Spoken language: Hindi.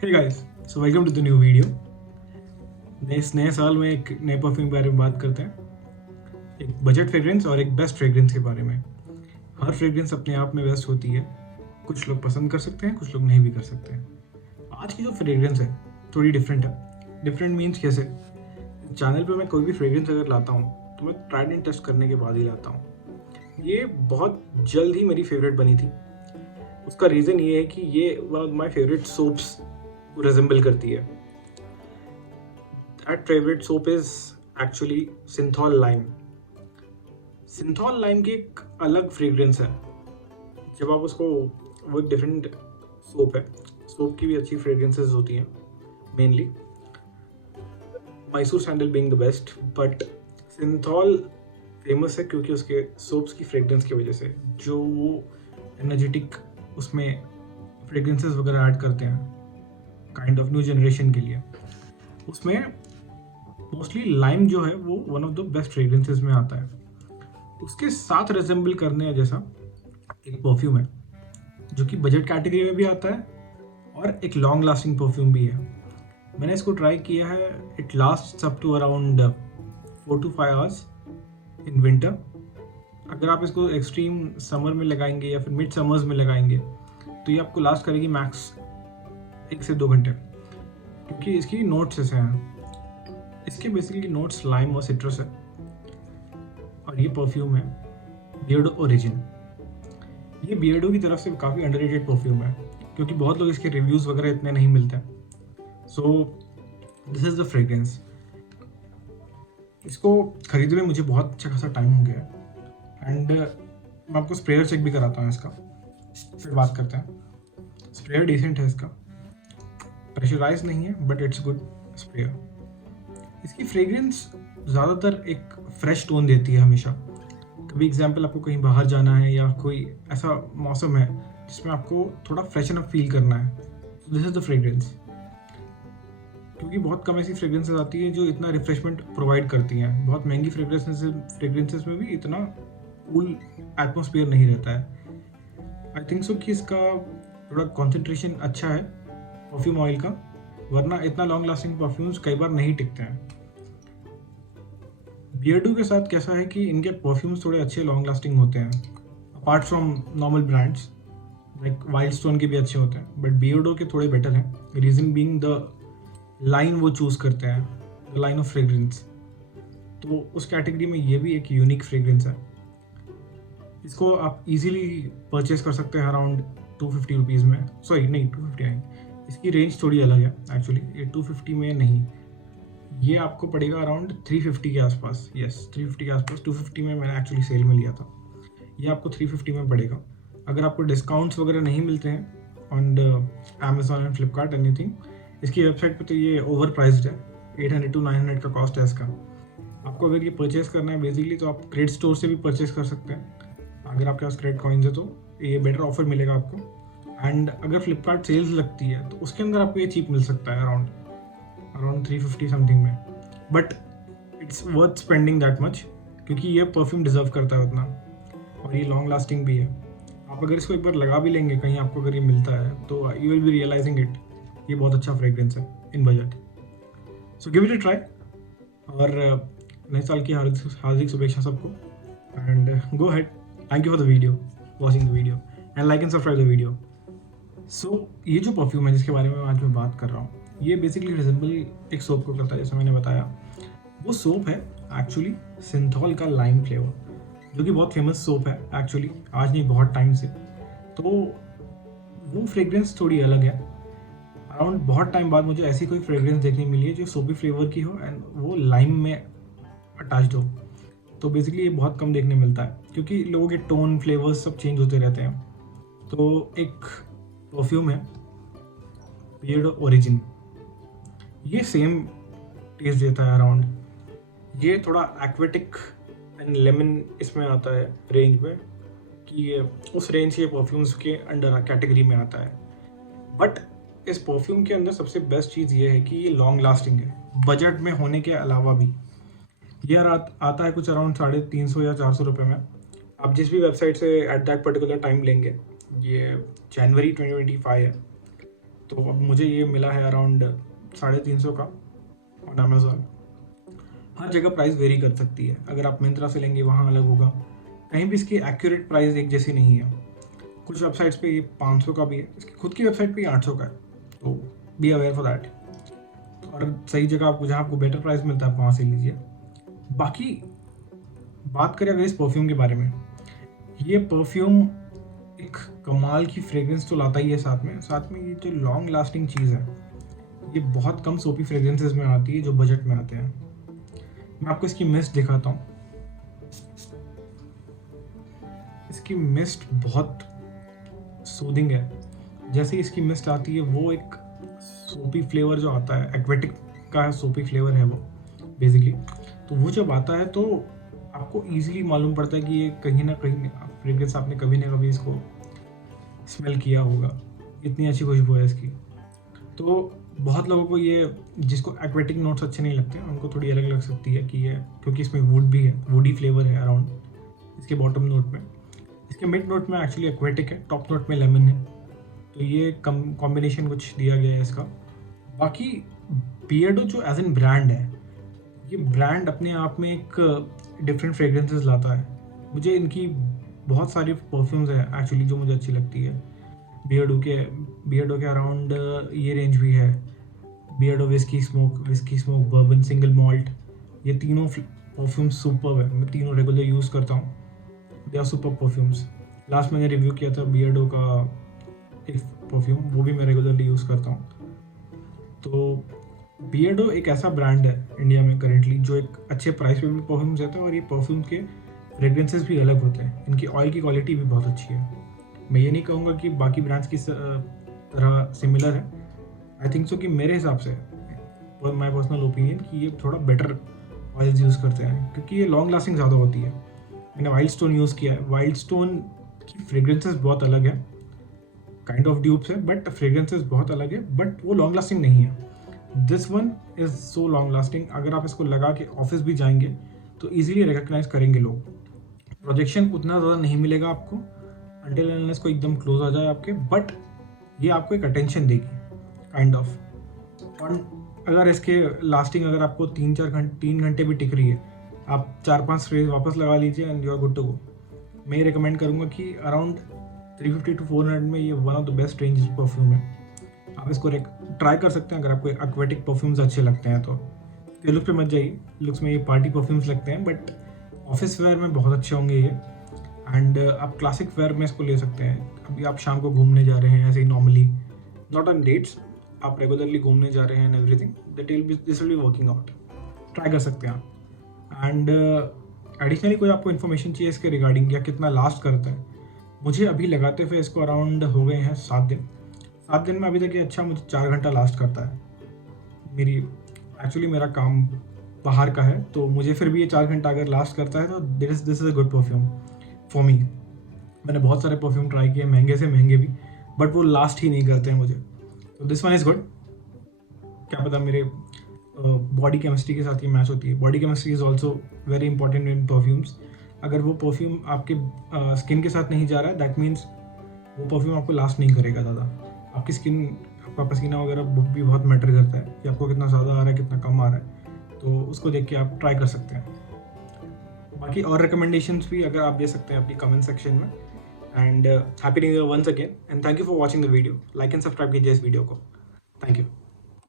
Hey guys, so welcome to the new video. इस नए साल में एक नए परफ्यूम के बारे में बात करते हैं, एक बजट फ्रेग्रेंस और एक बेस्ट फ्रेग्रेंस के बारे में। हर फ्रेग्रेंस अपने आप में बेस्ट होती है। कुछ लोग पसंद कर सकते हैं, कुछ लोग नहीं भी कर सकते हैं। आज की जो फ्रेग्रेंस है थोड़ी डिफरेंट है। डिफरेंट मीन्स कैसे? चैनल पे मैं कोई भी फ्रेग्रेंस अगर लाता हूँ तो मैं ट्राइड एंड टेस्ट करने के बाद ही लाता हूँ। ये बहुत जल्द ही मेरी फेवरेट बनी थी। उसका रीज़न ये है कि ये one of my favourite soaps को रिजेंबल करती है। That favorite soap is actually Cinthol lime. Cinthol lime की एक अलग फ्रेग्रेंस है। जब आप उसको, वो एक डिफरेंट सोप है। सोप की भी अच्छी फ्रेग्रेंसेस होती हैं, mainly Mysore sandal being the best, but Cinthol famous है क्योंकि उसके सोप्स की फ्रेग्रेंस की वजह से, जो वो एनर्जेटिक उसमें फ्रेग्रेंसेस वगैरह ऐड करते हैं काइंड ऑफ न्यू जनरेशन के लिए। उसमें मोस्टली लाइम जो है वो one of the best fragrances में आता है। उसके साथ रिजेंबल करने जैसा एक परफ्यूम है जो कि बजट कैटेगरी में भी आता है और एक लॉन्ग लास्टिंग परफ्यूम भी है। मैंने इसको ट्राई किया है। It last up to around 4 to 5 hours in winter. अगर आप इसको एक्सट्रीम समर में लगाएंगे या फिर मिड समर्स में लगाएंगे तो ये आपको लास्ट करेगी मैक्स 1 से 2 घंटे, क्योंकि इसकी नोट्स ऐसे हैं। इसके बेसिकली नोट्स लाइम और सिट्रस है। और ये परफ्यूम है बियर्डो ओरिजिन। ये बियर्डो की तरफ से काफ़ी अंडररेटेड परफ्यूम है क्योंकि बहुत लोग इसके रिव्यूज़ वगैरह इतने नहीं मिलते हैं। So this is the fragrance. इसको खरीदने में मुझे बहुत अच्छा खासा टाइम हो गया है। एंड मैं आपको स्प्रेयर चेक भी कराता हूँ इसका, फिर बात करते हैं। स्प्रेयर डिसेंट है इसका, प्रेशराइज नहीं है बट इट्स गुड स्प्रेयर। इसकी फ्रेग्रेंस ज़्यादातर एक फ्रेश टोन देती है हमेशा। कभी एग्जाम्पल आपको कहीं बाहर जाना है या कोई ऐसा मौसम है जिसमें आपको थोड़ा फ्रेशन अप फील करना है, दिस इज़ द फ्रेग्रेंस। क्योंकि बहुत कम ऐसी फ्रेग्रेंसेस आती है जो इतना रिफ्रेशमेंट प्रोवाइड करती हैं। बहुत महंगी फ्रेग्रेंसेस में भी इतना कूल एटमोसफियर नहीं रहता है। आई थिंक सो कि इसका थोड़ा कॉन्सेंट्रेशन अच्छा है परफ्यूम ऑयल का, वरना इतना लॉन्ग लास्टिंग परफ्यूम्स कई बार नहीं टिकते हैं। बियर्डो के साथ कैसा है कि इनके परफ्यूम्स थोड़े अच्छे लॉन्ग लास्टिंग होते हैं, apart from normal brands like wild stone के भी अच्छे होते हैं, बट बियर्डो के थोड़े बेटर हैं। रीज़न बीइंग द लाइन वो चूज़ करते हैं, द लाइन ऑफ फ्रेग्रेंस। तो उस कैटेगरी में ये भी एक यूनिक फ्रेग्रेंस है। इसको आप इजीली परचेज कर सकते हैं अराउंड 250 रुपीज़ में। सॉरी नहीं, 250 नहीं, इसकी रेंज थोड़ी अलग है एक्चुअली। ये 250 में नहीं, ये आपको पड़ेगा अराउंड 350 के आसपास। यस, 350 के आसपास। 250 में मैंने एक्चुअली सेल में लिया था। ये आपको 350 में पड़ेगा। अगर आपको डिस्काउंट्स वगैरह नहीं मिलते हैं on Amazon and Flipkart anything, इसकी वेबसाइट पे तो ये ओवर प्राइस्ड है। 800 to 900 का कॉस्ट है इसका। आपको अगर ये परचेज करना है बेसिकली तो आप क्रेडिट स्टोर से भी परचेज कर सकते हैं। अगर आपके पास क्रेडिट कॉइन्स है तो ये बेटर ऑफर मिलेगा आपको। एंड अगर फ्लिपकार्ट सेल्स लगती है तो उसके अंदर आपको ये चीप मिल सकता है अराउंड 350 समथिंग में। But it's worth spending that much क्योंकि ये परफ्यूम डिजर्व करता है उतना, और ये लॉन्ग लास्टिंग भी है। आप अगर इसको एक बार लगा भी लेंगे कहीं, आपको अगर ये मिलता है तो you will be realizing it, ये बहुत अच्छा फ्रेग्रेंस है in budget. So give it a try. और नए साल की हार्दिक शुभेच्छा सबको। And go ahead, thank you for the video, watching the video and like and subscribe the video. So ये जो परफ्यूम है जिसके बारे में आज मैं बात कर रहा हूँ, ये बेसिकली रिजेंबल एक सोप को करता है, जैसे मैंने बताया। वो सोप है एक्चुअली सिंथॉल का लाइम फ्लेवर, जो कि बहुत फेमस सोप है एक्चुअली, आज नहीं बहुत टाइम से। तो वो फ्रेग्रेंस थोड़ी अलग है। अराउंड बहुत टाइम बाद मुझे ऐसी कोई फ्रेग्रेंस देखने मिली है जो सोपी फ्लेवर की हो एंड वो लाइम में अटैच्ड हो। तो बेसिकली ये बहुत कम देखने मिलता है क्योंकि लोगों के टोन, फ्लेवर्स सब चेंज होते रहते हैं। तो एक परफ्यूम है बियर्डो ओरिजिन, ये सेम टेस्ट देता है अराउंड। ये थोड़ा एक्वेटिक एंड लेमन इसमें आता है रेंज में, कि ये उस रेंज के परफ्यूम्स के अंडर कैटेगरी में आता है। बट इस परफ्यूम के अंदर सबसे बेस्ट चीज़ ये है कि ये लॉन्ग लास्टिंग है, बजट में होने के अलावा भी। ये आता है कुछ अराउंड 350 या 400 रुपये में। आप जिस भी वेबसाइट से एट दैट पर्टिकुलर टाइम लेंगे, ये जनवरी 2025 है, तो अब मुझे ये मिला है अराउंड 350 का ऑन अमेज़ॉन। हर जगह प्राइस वेरी कर सकती है, अगर आप मिंत्रा से लेंगे वहाँ अलग होगा, कहीं भी इसकी एक्यूरेट प्राइस एक जैसी नहीं है। कुछ वेबसाइट्स पे ये 500 का भी है, इसकी खुद की वेबसाइट पे 800 का है, तो बी अवेयर फॉर दैट। और सही जगह आपको जहाँ आपको बेटर प्राइस मिलता है आप वहाँ से लीजिए। बाकी बात करें अगर इस परफ्यूम के बारे में, ये परफ्यूम एक कमाल की फ्रेग्रेंस तो लाता ही है, साथ में ये जो लॉन्ग लास्टिंग चीज़ है, ये बहुत कम सोपी फ्रेग्रेंसेस में आती है जो बजट में आते हैं। मैं आपको इसकी मिस्ट दिखाता हूँ। इसकी मिस्ट बहुत सूदिंग है। जैसे ही इसकी मिस्ट आती है वो एक सोपी फ्लेवर जो आता है, एक्वेटिक का सोपी फ्लेवर है वो बेसिकली, तो वो जब आता है तो आपको इजीली मालूम पड़ता है कि ये कहीं ना कहीं फ्रेग्रेंस आपने कभी ना कभी इसको स्मेल किया होगा, इतनी अच्छी खुशबू है इसकी। तो बहुत लोगों को ये, जिसको एक्वेटिक नोट्स अच्छे नहीं लगते, उनको थोड़ी अलग लग सकती है कि ये, क्योंकि इसमें वुड भी है, वुडी फ्लेवर है अराउंड इसके बॉटम नोट में। इसके मिड नोट में एक्चुअली एक्वेटिक है, टॉप नोट में लेमन है, तो ये कॉम्बिनेशन कुछ दिया गया है इसका। बाकी बियर्डो जो एज एन ब्रांड है, ये ब्रांड अपने आप में एक डिफरेंट फ्रेग्रेंसेस लाता है। मुझे इनकी बहुत सारी परफ्यूम्स हैं एक्चुअली जो मुझे अच्छी लगती है। बियर्डो के अराउंड ये रेंज भी है, Beardo whisky smoke bourbon single malt, ये तीनों परफ्यूम्स सुपर है, मैं तीनों रेगुलर यूज़ करता हूँ, they are super perfumes. Last मैंने रिव्यू किया था बियर्डो का एक परफ्यूम, वो भी मैं रेगुलरली यूज़ करता हूँ। तो बियर्डो एक ऐसा ब्रांड है इंडिया में करेंटली जो एक अच्छे प्राइस पे भी परफ्यूम्स देता है, और ये परफ्यूम के फ्रेग्रेंसेस भी अलग होते हैं, इनकी ऑयल की क्वालिटी भी बहुत अच्छी है। मैं ये नहीं कहूँगा कि बाकी ब्रांड्स की तरह सिमिलर है, आई थिंक सो कि मेरे हिसाब से, और माई पर्सनल ओपिनियन, कि ये थोड़ा बेटर ऑयल्स यूज़ करते हैं, क्योंकि ये लॉन्ग लास्टिंग ज़्यादा होती है। मैंने वाइल्ड स्टोन यूज़ किया है, वाइल्ड स्टोन की फ्रेग्रेंसेस बहुत अलग है, काइंड ऑफ ड्यूब्स है बट फ्रेग्रेंसेस बहुत अलग है, बट वो लॉन्ग लास्टिंग नहीं है। This one is so long lasting, अगर आप इसको लगा के ऑफिस भी जाएंगे तो ईजिली रिकग्नाइज करेंगे लोग। प्रोजेक्शन उतना ज़्यादा नहीं मिलेगा आपको अंटिल अनलेस को एकदम क्लोज आ जाए आपके, बट ये आपको एक अटेंशन देगी काइंड ऑफ। और अगर इसके लास्टिंग अगर आपको 3 घंटे भी टिक रही है, आप 4-5 स्प्रे वापस लगा लीजिए and you are good to go. मैं ये रिकमेंड करूँगा कि अराउंड 350 to 400 में ये one of the best range perfume है। आप इसको ट्राई कर सकते हैं अगर आपको एक्वेटिक परफ्यूम्स अच्छे लगते हैं तो। लुक्स पे मत जाइए, लुक्स में ये पार्टी परफ्यूम्स लगते हैं, बट ऑफिस वेयर में बहुत अच्छे होंगे ये। एंड आप क्लासिक वेयर में इसको ले सकते हैं। अभी आप शाम को घूमने जा रहे हैं ऐसे ही नॉर्मली, नॉट ऑन डेट्स, आप रेगुलरली घूमने जा रहे हैं and everything, this will be working out. Try कर सकते हैं आप। एंड एडिशनली कोई आपको इन्फॉर्मेशन चाहिए इसके रिगार्डिंग या कितना लास्ट करता है, मुझे अभी लगाते हुए इसको अराउंड हो गए हैं 7 दिन। 7 दिन में अभी तक ये अच्छा मुझे 4 घंटा लास्ट करता है। मेरा काम बाहर का है, तो मुझे फिर भी ये 4 घंटा अगर लास्ट करता है तो this is a good perfume for me. मैंने बहुत सारे परफ्यूम ट्राई किए, महंगे से महंगे भी, बट वो लास्ट ही नहीं करते हैं मुझे, तो दिस वन इज़ गुड। क्या पता मेरे बॉडी केमिस्ट्री के साथ ये मैच होती है। Body chemistry is also very important in perfumes. अगर वो परफ्यूम आपके स्किन के साथ नहीं जा रहा है, दैट मीन्स वो परफ्यूम आपको लास्ट नहीं करेगा ज़्यादा। आपकी स्किन, आपका पसीना वगैरह भी बहुत मैटर करता है कि आपको कितना ज़्यादा आ रहा है कितना कम आ रहा है, तो उसको देख के आप ट्राई कर सकते हैं। बाकी और रिकमेंडेशंस भी अगर आप दे सकते हैं अपनी कमेंट सेक्शन में। And happy new year once again, and thank you for watching the video. Like and subscribe कीजिए इस वीडियो को। Thank you.